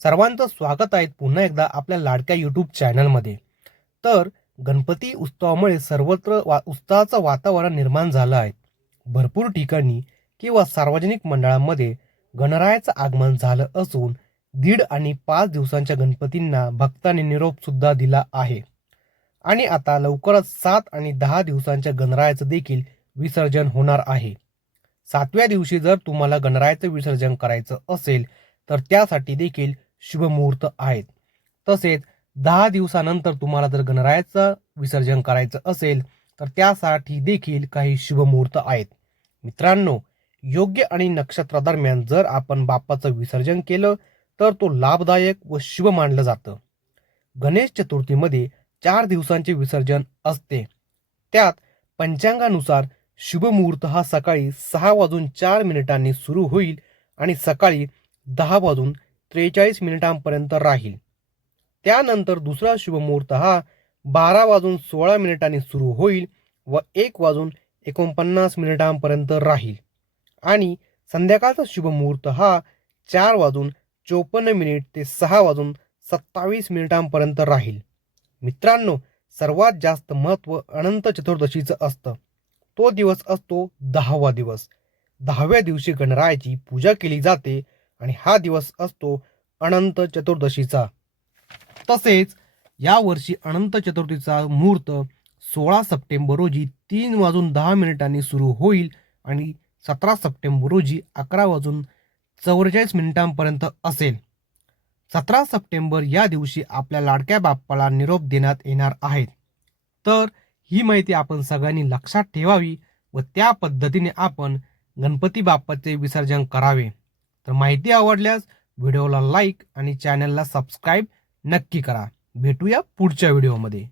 सर्वांचं स्वागत आहे पुन्हा एकदा आपल्या लाडक्या यूट्यूब चॅनलमध्ये। तर गणपती उत्सवामुळे सर्वत्र उत्साहाचं वातावरण निर्माण झालं आहे। भरपूर ठिकाणी किंवा सार्वजनिक मंडळांमध्ये गणरायाचं आगमन झालं असून 1.5 आणि 5 दिवसांच्या गणपतींना भक्तांनी निरोप सुद्धा दिला आहे। आणि आता लवकरच 7 आणि 10 दिवसांच्या गणरायाचं देखील विसर्जन होणार आहे। 7व्या दिवशी जर तुम्हाला गणरायाचं विसर्जन करायचं असेल तर त्यासाठी देखील शुभ मुहूर्त आहेत। तसेच 10 दिवसानंतर तुम्हाला जर गणरायाचं विसर्जन करायचं असेल तर त्यासाठी देखील काही शुभ मुहूर्त आहेत। मित्रांनो, योग्य आणि नक्षत्रादरम्यान जर आपण बाप्पाचं विसर्जन केलं तर तो लाभदायक व शुभ मानलं जातं। गणेश चतुर्थीमध्ये 4 दिवसांचे विसर्जन असते। त्यात पंचांगानुसार शुभ मुहूर्त हा सकाळी 6:04 सुरू होईल आणि सकाळी 10:43 राहील। त्यानंतर दुसरा शुभ मुहूर्त हा 12:16 सुरू होईल व 1:49 राहील आणि संध्याकाळचा शुभ मुहूर्त हा 4:54 ते 6:27 राहील। मित्रांनो, सर्वात जास्त महत्त्व अनंत चतुर्दशीचं असतं। तो दिवस असतो 10वा दिवस। 10व्या दिवशी गणरायाची पूजा केली जाते आणि हा दिवस असतो अनंत चतुर्दशीचा। तसेच यावर्षी अनंत चतुर्थीचा मुहूर्त 16 सप्टेंबर रोजी 3:10 सुरू होईल आणि 17 सप्टेंबर रोजी 11:44 असेल। 17 सप्टेंबर या दिवशी आपल्या लाडक्या बाप्पाला निरोप देण्यात येणार आहेत। तर ही माहिती आपण सगळ्यांनी लक्षात ठेवावी व त्या पद्धतीने आपण गणपती बाप्पाचे विसर्जन करावे। तर माहिती आवडल्यास व्हिडिओला लाईक आणि चॅनलला सबस्क्राईब नक्की करा। भेटूया पुढच्या व्हिडिओमध्ये।